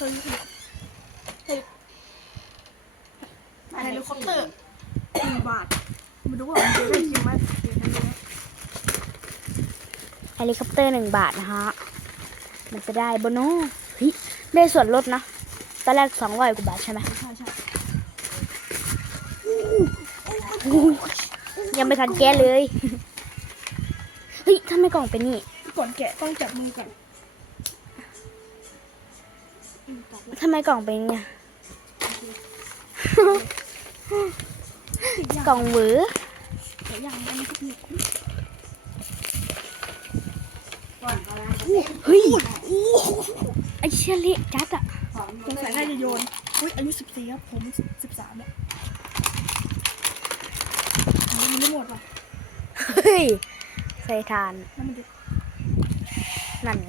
ซื้อเฮลิคอปเตอร์หนึ่งบาท มาดูว่า มันจะได้คิวไหมเฮลิคอปเตอร์หนึ่งบาทนะฮะมันจะได้โบนูฮิได้ส่วนลดนะ ตอนแรกสองร้อยกว่าบาทใช่ไหมยังไม่ทันแกเลย เฮ้ยทำไมกล่องเป็นนี่ ก่อนแกะต้องจับมือก่อนทำไมกล่องเป็นเนี่ยกล่องหวือเฮ้ยไอเชลีจัดอ่ะสงสัยน่้จะโยนเฮ้ยอายุสิบสี่ครับ ผมสิบสามเนี่ยมันไม่หมดหรอเฮ้ย ใส่ทาน นั่นไง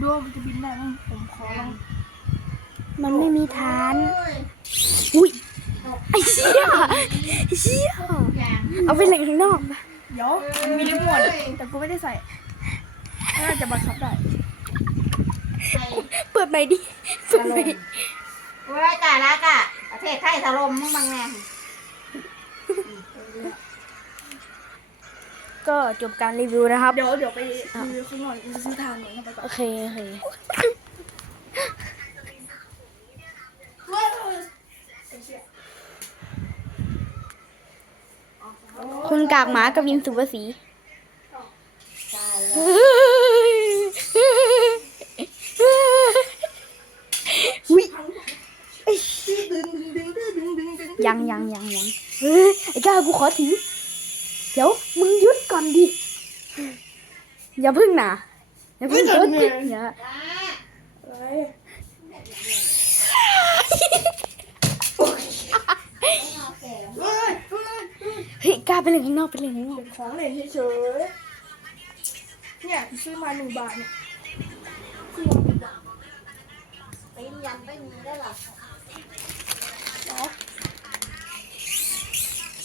ดูมันจะบินได้ไหมผมขอลองมันไม่มีฐานอุ้ยไอ้เชี่ยไอ้เชี่ยเอาไปเหล็งข้างนอกเดี๋ยวมันมีได้หมดแต่กูไม่ได้ใส่น่าจะบังคับได้เปิดใหม่ดิเปิดใหม่ว่ากะรักอะประเทศไทยถล่มมึงบางแงก็จบการรีวิวนะครับ เดี๋ยวเดี๋ยวไปรีวิวข้างนอกซื้อทานหน่อยนะครับโอเค โอเค คุณกากหมากับยินสุภาษียังยังยังยังไอ้เจ้า กูขอถือ cháu mừng giúp con đi dạ vâng nè dạ vâng tốt đi dạ Hãy subscribe cho kênh Ghiền Mì Gõ Để không bỏ lỡ những video hấp dẫn Nhạc sư mai nụ bà nè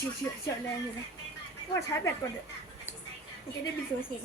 Chị chị chợ lên rồi nè ว่าใช้แบตก่อนเดี๋ยวจะได้มีสูงสูง